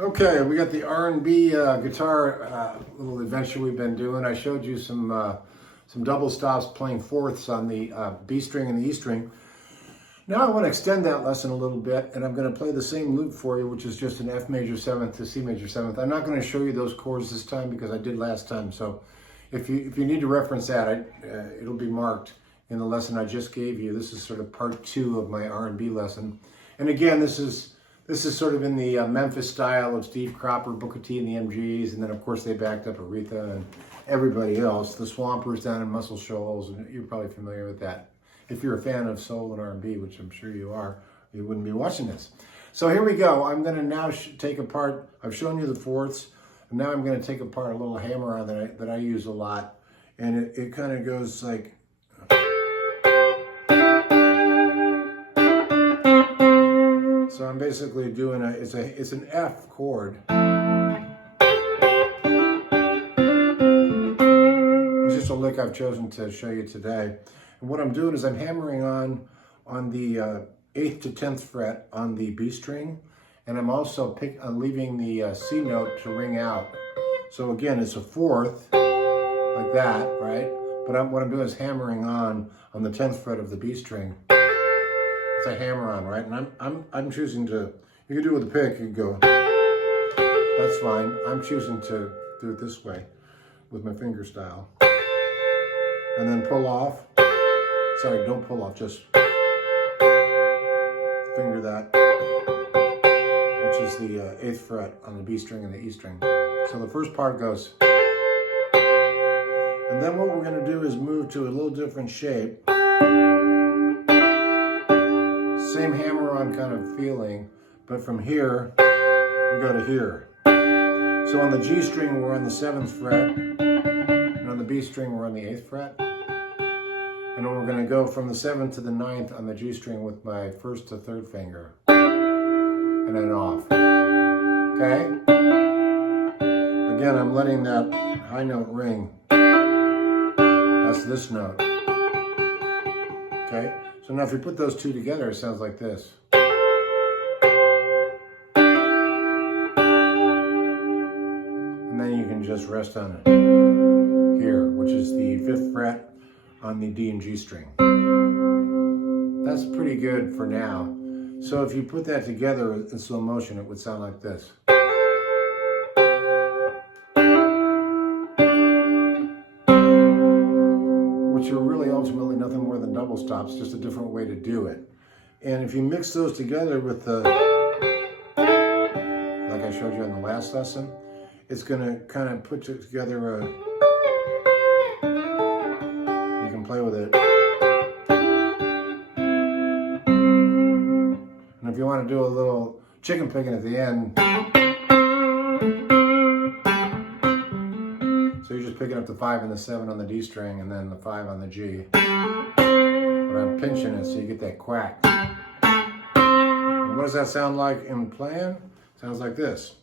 Okay, we got the R&B guitar little adventure we've been doing. I showed you some double stops playing fourths on the B string and the E string. Now I want to extend that lesson a little bit, and I'm going to play the same loop for you, which is just an F major 7th to C major 7th. I'm not going to show you those chords this time because I did last time. So if you need to reference that, it'll be marked in the lesson I just gave you. This is sort of part 2 of my R&B lesson. And again, this is sort of in the Memphis style of Steve Cropper, Booker T, and the MGs, and then of course they backed up Aretha and everybody else. The Swampers down in Muscle Shoals, and you're probably familiar with that. If you're a fan of soul and R&B, which I'm sure you are, you wouldn't be watching this. So here we go. I'm going to now take apart. I've shown you the fourths, and now I'm going to take apart a little hammer-on that I use a lot, and it kind of goes like. So I'm basically doing it's an F chord. It's just a lick I've chosen to show you today. And what I'm doing is I'm hammering on the 8th to 10th fret on the B string, and I'm also leaving the C note to ring out. So again, it's a fourth, like that, right? But what I'm doing is hammering on the 10th fret of the B string. It's a hammer on, right? And I'm choosing to, you can do it with a pick, you can go, that's fine. I'm choosing to do it this way with my finger style. And then pull off. Sorry, don't pull off, just finger that, which is the 8th fret on the B string and the E string. So the first part goes. And then what we're gonna do is move to a little different shape. Same hammer-on kind of feeling, but from here, we go to here. So on the G string, we're on the 7th fret, and on the B string, we're on the 8th fret. And then we're going to go from the 7th to the 9th on the G string with my 1st to 3rd finger, and then off. Okay? Again, I'm letting that high note ring. That's this note. Okay? So now if you put those two together, it sounds like this. And then you can just rest on it here, which is the 5th fret on the D and G string. That's pretty good for now. So if you put that together in slow motion, it would sound like this. Which are really ultimately nothing more than double stops, just a different way to do it. And if you mix those together with the, like I showed you on the last lesson, it's going to kind of put together a, you can play with it. And if you want to do a little chicken picking at the end, so you're just picking up the 5 and the 7 on the D string and then the 5 on the G. But I'm pinching it so you get that quack. And what does that sound like in playing? Sounds like this.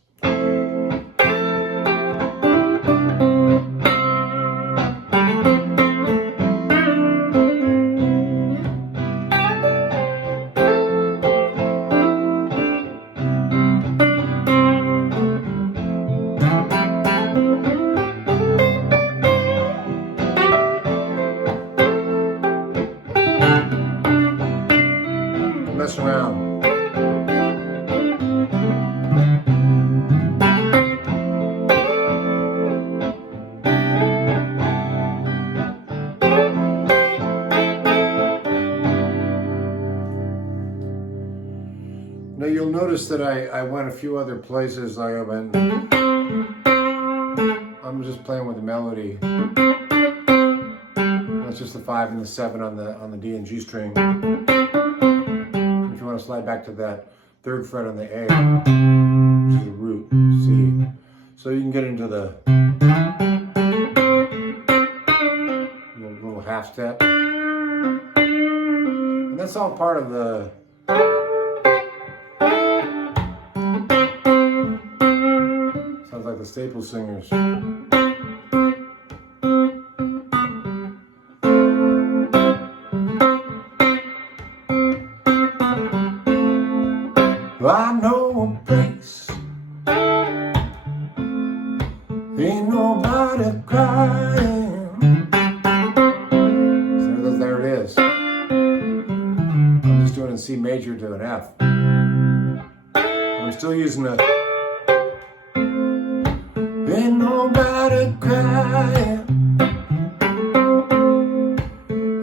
Mess around. Now you'll notice that I went a few other places. I'm just playing with the melody. That's just the 5 and the 7 on the D and G string. If you want to slide back to that 3rd fret on the A, which is the root C, so you can get into the little half step, and that's all part of the. Sounds like the Staples Singers. I know a place Ain't nobody crying. So there it is. I'm just doing it in C major to an F. I'm still using the. Ain't nobody crying.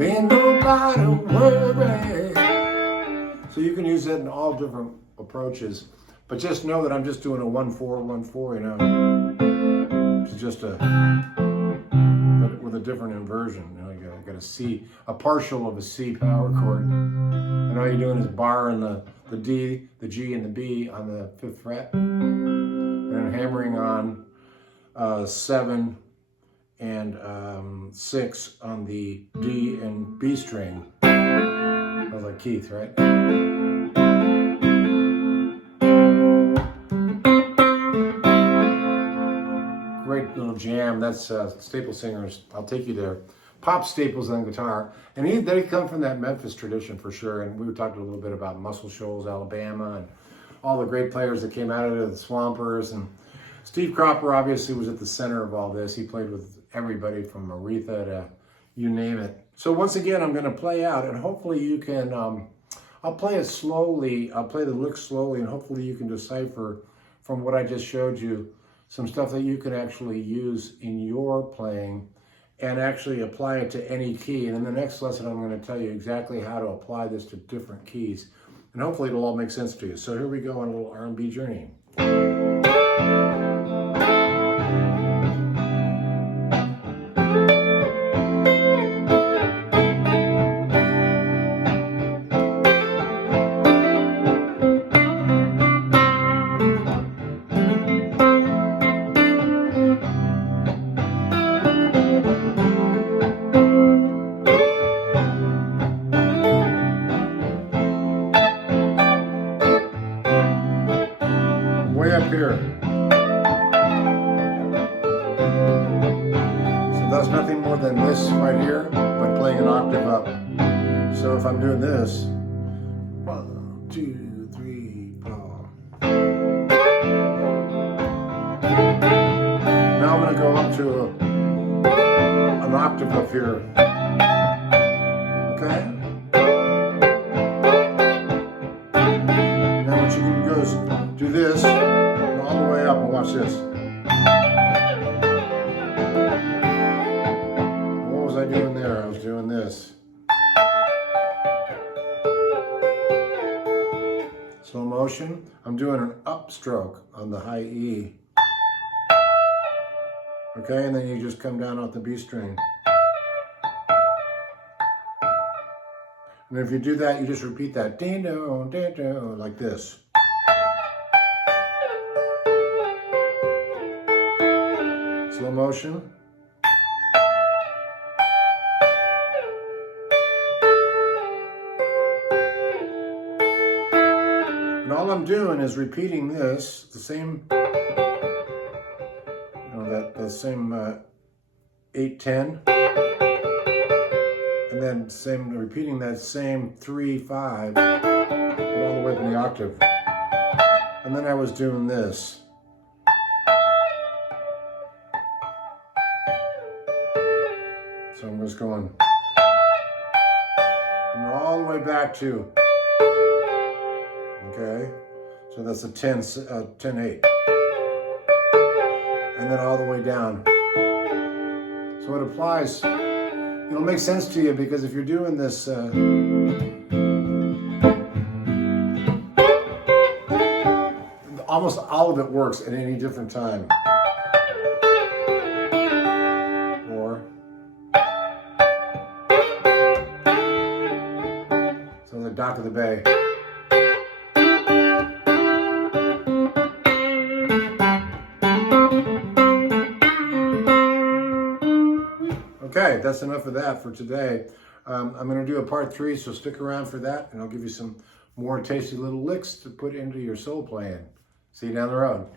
Ain't nobody worried. So you can use that in all different approaches, but just know that I'm just doing a 1-4-1-4, you know. It's just a, but with a different inversion. You know, you got a C, a partial of a C power chord, and all you're doing is barring the D, the G, and the B on the 5th fret, and then hammering on 7 and 6 on the D and B string. That was like Keith, right? Great little jam. That's Staple Singers. I'll take you there. Pop Staples on guitar. And they come from that Memphis tradition for sure. And we were talking a little bit about Muscle Shoals, Alabama, and all the great players that came out of it, the Swampers. And Steve Cropper obviously was at the center of all this. He played with everybody from Aretha to you name it. So once again, I'm going to play out, and hopefully you can, I'll play it slowly. I'll play the licks slowly, and hopefully you can decipher from what I just showed you some stuff that you can actually use in your playing and actually apply it to any key. And in the next lesson, I'm going to tell you exactly how to apply this to different keys. And hopefully it'll all make sense to you. So here we go on a little R&B journey. Way up here. So that's nothing more than this right here, but playing an octave up. So if I'm doing this, 1, 2, 3, 4. Now I'm going to go up to an octave up here. Okay? Now what you can do is do this, and all the way up, and watch this. What was I doing there? I was doing this. Slow motion. I'm doing an upstroke on the high E. Okay, and then you just come down off the B string. And if you do that, you just repeat that ding-dong, ding-dong, like this. Slow motion. And all I'm doing is repeating this, the same, that same 8-10, and then repeating that same 3-5, all the way to the octave. And then I was doing this. So I'm just going, and all the way back to, okay, so that's a 10-8, and then all the way down. So it applies, it'll make sense to you, because if you're doing this, almost all of it works at any different time. Dock of the Bay. Okay, that's enough of that for today. I'm going to do a part 3, so stick around for that, and I'll give you some more tasty little licks to put into your soul playing. See you down the road.